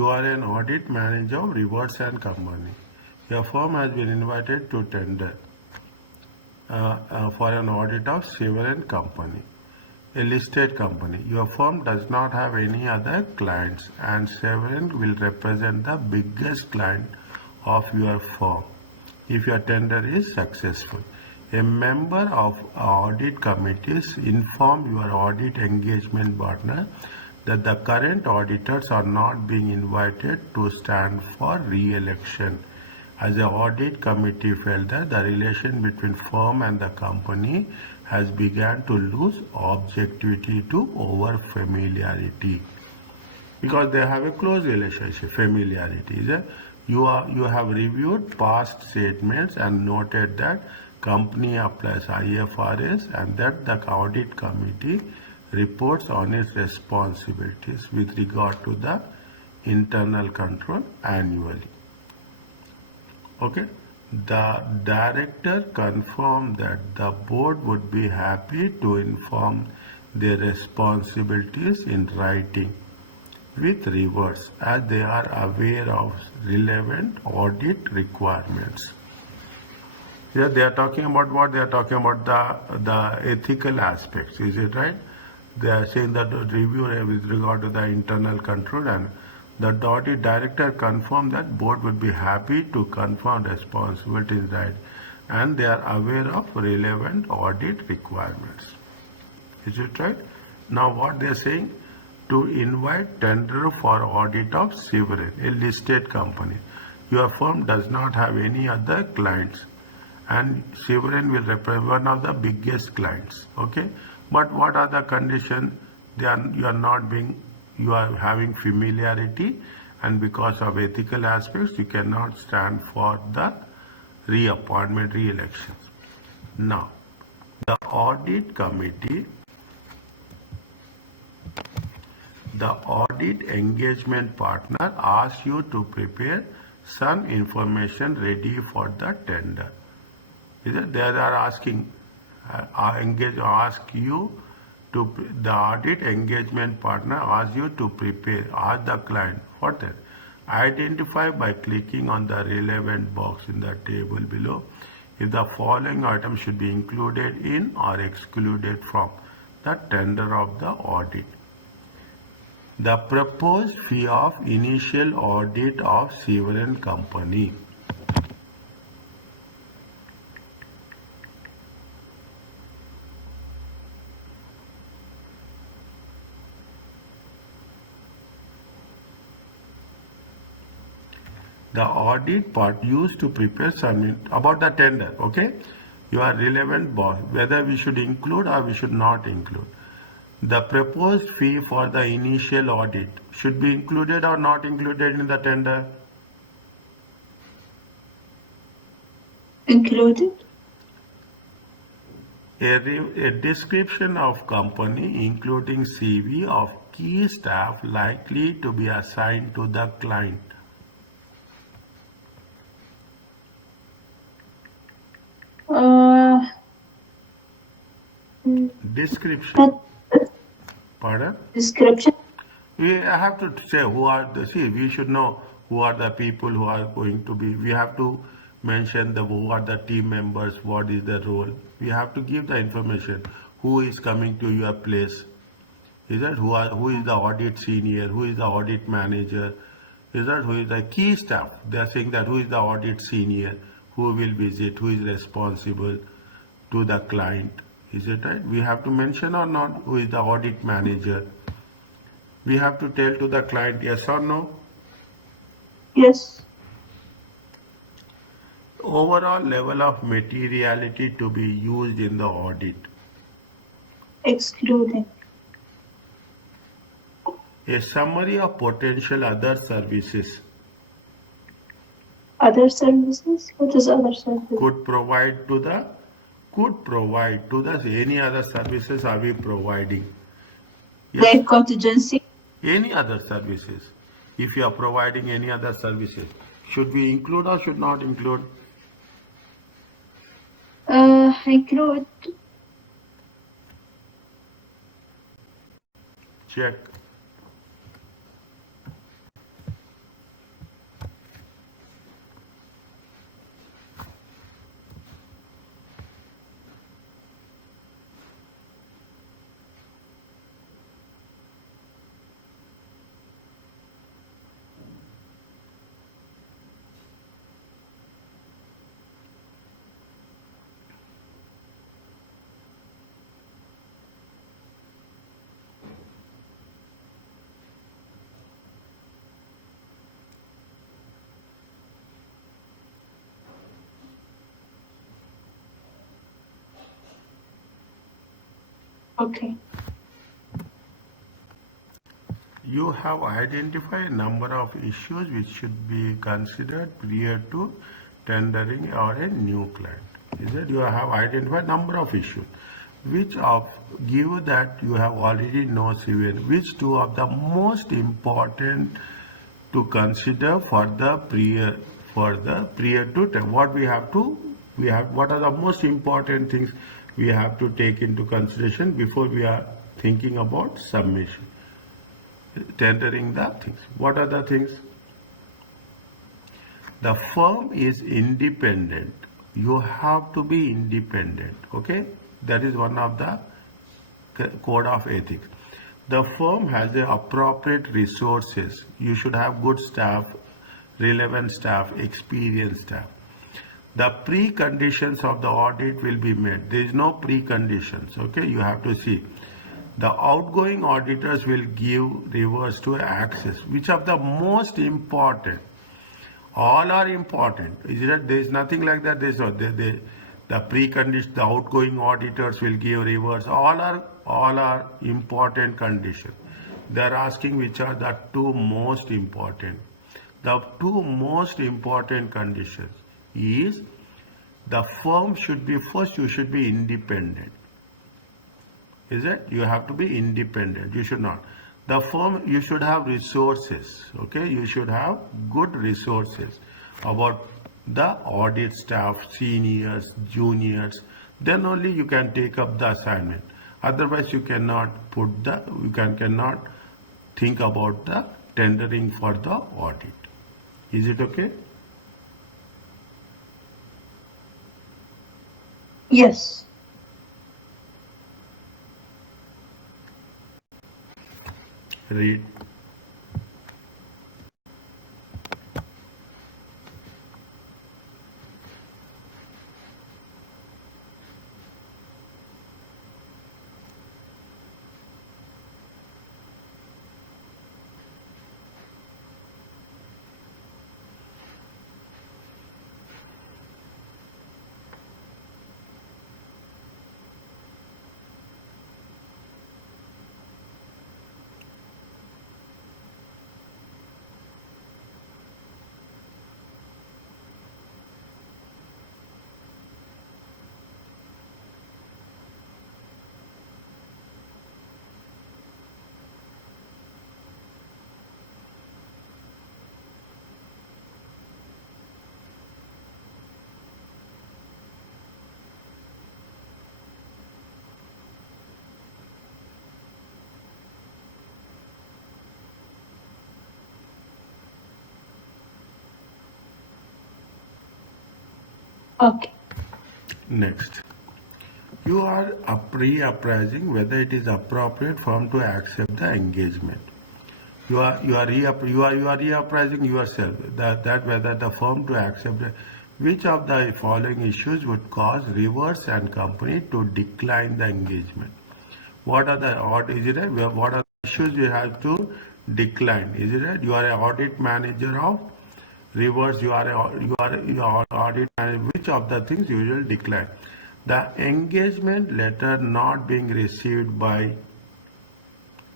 You are an audit manager of Rivers and Company. Your firm has been invited to tender for an audit of Severn Company, a listed company. Your firm does not have any other clients, and Severn will represent the biggest client of your firm if your tender is successful. A member of audit committees inform your audit engagement partner that the current auditors are not being invited to stand for re-election, as the audit committee felt that the relation between firm and the company has begun to lose objectivity to over familiarity, because they have a close relationship. Familiarity is you have reviewed past statements and noted that company applies IFRS and that the audit committee reports on its responsibilities with regard to the internal control annually. Okay, the director confirmed that the board would be happy to inform their responsibilities in writing with Rivers, as they are aware of relevant audit requirements. Yeah, they are talking about what? They are talking about the ethical aspects, is it right? They are saying that the review with regard to the internal control, and the audit director confirmed that board would be happy to confirm responsibilities, right? And they are aware of relevant audit requirements. Is it right? Now what they are saying? To invite tender for audit of Severn, a listed company. Your firm does not have any other clients, and Severn will represent one of the biggest clients. Okay, but what are the conditions? You are having familiarity, and because of ethical aspects, you cannot stand for the reappointment, re-elections. Now, the audit committee, the audit engagement partner asks you to prepare some information ready for the tender. They are asking, ask you to, the audit engagement partner asks you to prepare, ask the client for that. Identify by clicking on the relevant box in the table below if the following items should be included in or excluded from the tender of the audit. The proposed fee of initial audit of Severn Company. The audit part used to prepare some about the tender. Okay, you are relevant boss, whether we should include or we should not include. The proposed fee for the initial audit should be included or not included in the tender? Included. A description of company including CV of key staff likely to be assigned to the client. Description. Pardon? Description. We have to say who are the, we should know who are the people who are going to be, we have to mention who are the team members, what is the role. We have to give the information, who is coming to your place. Is that who is the audit senior, who is the audit manager, is that who is the key staff. They are saying that who is the audit senior, who will visit, who is responsible to the client. Is it right? We have to mention or not who is the audit manager. We have to tell to the client yes or no? Yes. Overall level of materiality to be used in the audit. Excluding. A summary of potential other services. Other services? What is other services? Could provide to the any other services are we providing? Yes. Like contingency? Any other services. If you are providing any other services, should we include or should not include? Include. Check. Okay. You have identified a number of issues which should be considered prior to tendering or a new client. Is it? You have identified number of issues. Which of, give that you have already know Severn, which two of the most important to consider for the prior to what what are the most important things we have to take into consideration before we are thinking about submission, tendering the things. What are the things? The firm is independent. You have to be independent. Okay, that is one of the code of ethics. The firm has the appropriate resources. You should have good staff, relevant staff, experienced staff. The preconditions of the audit will be met. There is no preconditions. Okay, you have to see. The outgoing auditors will give reverse to access. Which of the most important? All are important. Is it? There is nothing like that. There is no. The precondition, the outgoing auditors will give reverse. All are important conditions. They are asking which are the two most important. The two most important conditions is the firm should be first. You should be independent. Is it? You have to be independent. You should not. The firm, you should have resources. Okay, you should have good resources about the audit staff, seniors, juniors. Then only you can take up the assignment. Otherwise, you cannot cannot think about the tendering for the audit. Is it okay? Yes. Read. Okay. Next. You are reappraising whether it is appropriate firm to accept the engagement. You are reappraising yourself that whether the firm to accept which of the following issues would cause reverse and company to decline the engagement. What are the what are the issues you have to decline? Is it right? You are an audit manager of reverse. You are audit manager. Which of the things you will decline? The engagement letter not being received by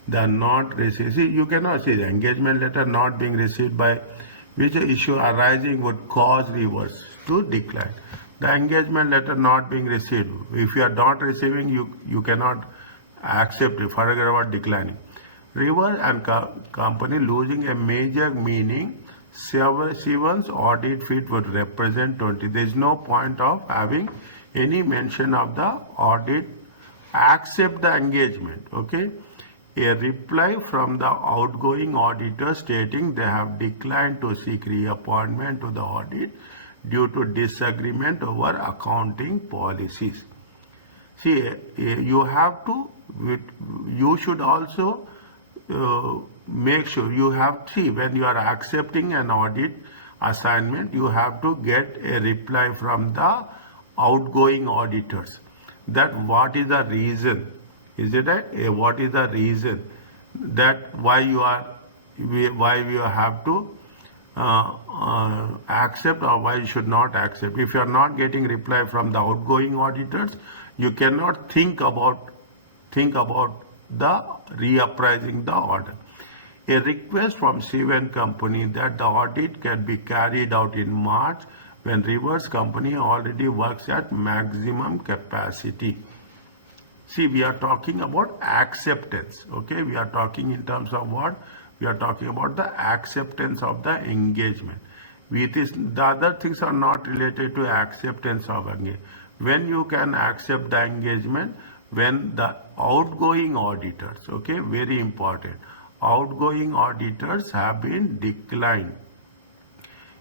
the not received. See, you cannot see the engagement letter not being received by which issue arising would cause reverse to decline. The engagement letter not being received. If you are not receiving, you cannot accept it. Further about declining. Reverse and company losing a major meaning. Severn's audit fit would represent 20. There is no point of having any mention of the audit. Accept the engagement. Okay. A reply from the outgoing auditor stating they have declined to seek reappointment to the audit due to disagreement over accounting policies. See, you have to, you should also make sure you have, see, when you are accepting an audit assignment, you have to get a reply from the outgoing auditors that what is the reason. Is it right? What is the reason that why you have to accept or why you should not accept? If you are not getting reply from the outgoing auditors, you cannot think about think about the reappraising the order. A request from Severn company that the audit can be carried out in March when reverse company already works at maximum capacity. See, we are talking about acceptance, okay? We are talking in terms of what? We are talking about the acceptance of the engagement. The other things are not related to acceptance of engagement. When you can accept the engagement, when the outgoing auditors, okay, very important, outgoing auditors have been declined.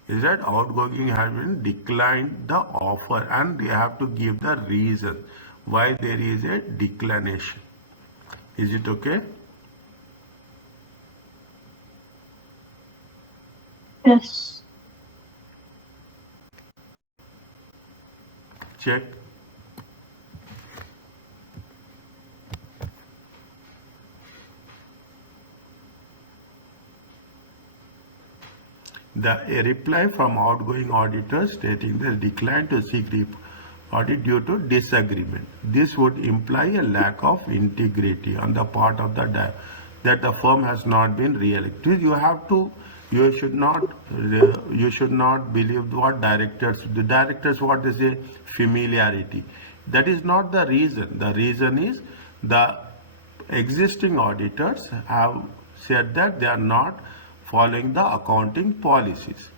Is that outgoing has been declined the offer and they have to give the reason why there is a declination. Is it okay? Yes. Check. A reply from outgoing auditor stating they declined to seek audit due to disagreement. This would imply a lack of integrity on the part of that the firm has not been re-elected. You should not believe what the directors what they say, familiarity. That is not the reason. The reason is the existing auditors have said that they are not following the accounting policies.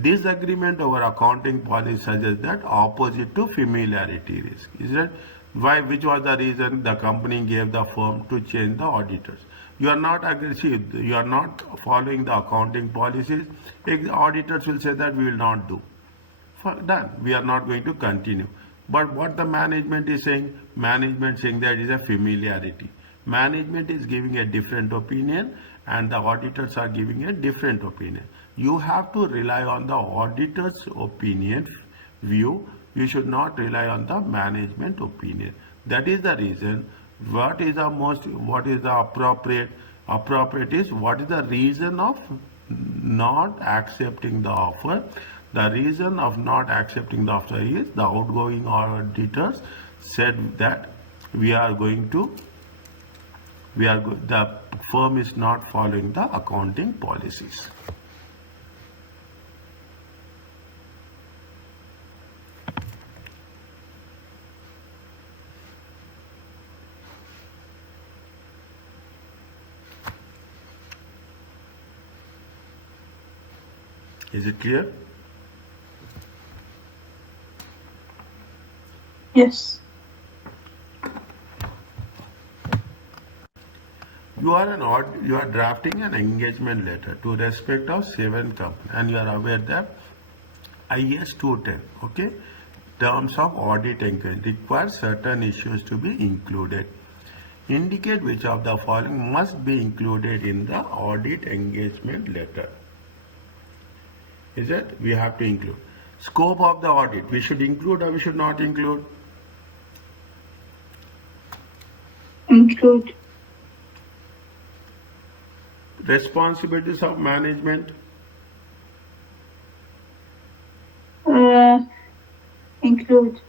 Disagreement over accounting policy suggests that opposite to familiarity risk. Is that why? Which was the reason the company gave the firm to change the auditors? You are not aggressive. You are not following the accounting policies. Auditors will say that we will not do. Done. We are not going to continue. But what the management is saying, management saying that is a familiarity. Management is giving a different opinion and the auditors are giving a different opinion. You have to rely on the auditor's opinion view. You should not rely on the management opinion. That is the reason. What is the appropriate is what is the reason of not accepting the offer. The reason of not accepting the offer is the outgoing auditors said that the firm is not following the accounting policies. Is it clear? Yes. You are drafting an engagement letter to respect of Severn company and you are aware that IS 210, okay, terms of audit engagement requires certain issues to be included. Indicate which of the following must be included in the audit engagement letter. Is it? We have to include. Scope of the audit, we should include or we should not include? Include. Responsibilities of management, Include.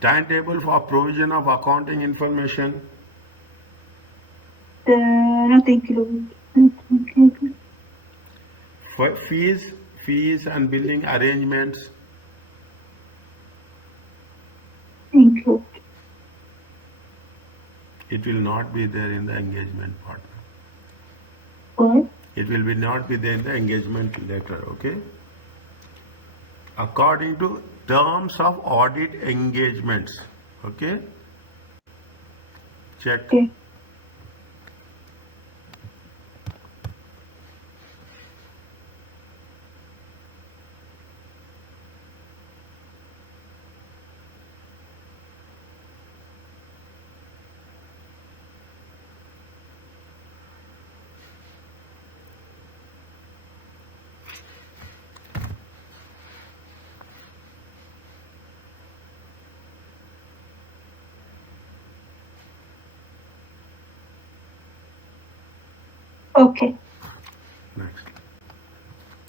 timetable for provision of accounting information, Not include. for fees and billing arrangements, Include. it will not be there in the engagement partner. What? It will not be there in the engagement letter, okay? According to terms of audit engagements, okay? Check. Okay. Okay. Next.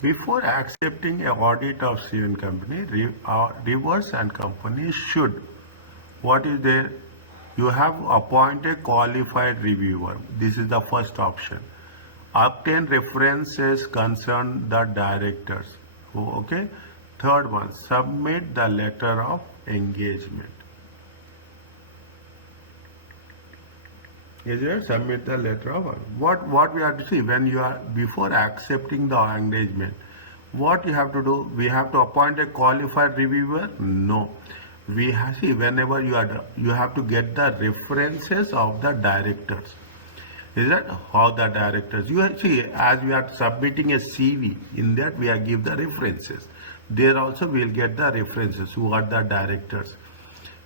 Before accepting an audit of Severn company, reverse and company should What is there? You have appointed qualified reviewer. This is the first option. Obtain references concern the directors. Okay. Third one, submit the letter of engagement. Is it? Submit the letter of what we have to see when you are before accepting the engagement. What you have to do? We have to appoint a qualified reviewer? No. We have see whenever you have to get the references of the directors. Is that how the directors? You see, as we are submitting a CV, in that we are give the references. There also we will get the references. Who are the directors?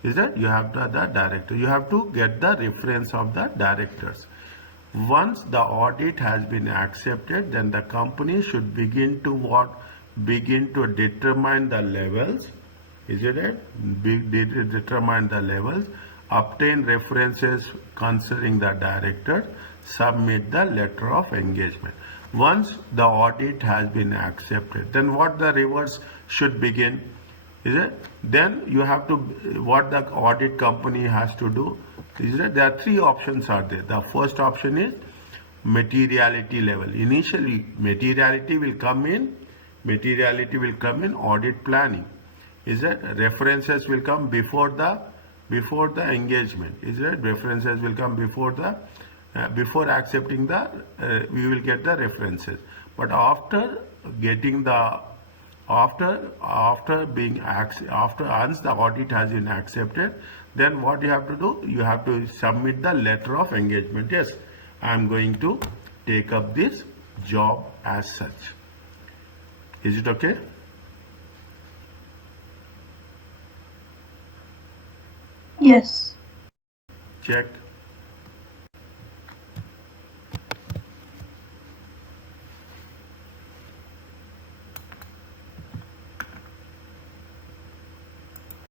Is that you have the director? You have to get the reference of the directors. Once the audit has been accepted, then the company should begin to begin to determine the levels. Is it right? Determine the levels, obtain references concerning the director, submit the letter of engagement. Once the audit has been accepted, then what the reverse should begin? Is it? Then you have to, what the audit company has to do, is that there are three options are there. The first option is materiality level. Initially, materiality will come in audit planning. Is that references will come before the engagement? Is that references will come before the before accepting the we will get the references. But after getting the after being after once the audit has been accepted, then what you have to do? You have to submit the letter of engagement. Yes, I am going to take up this job as such. Is it okay? Yes. Check.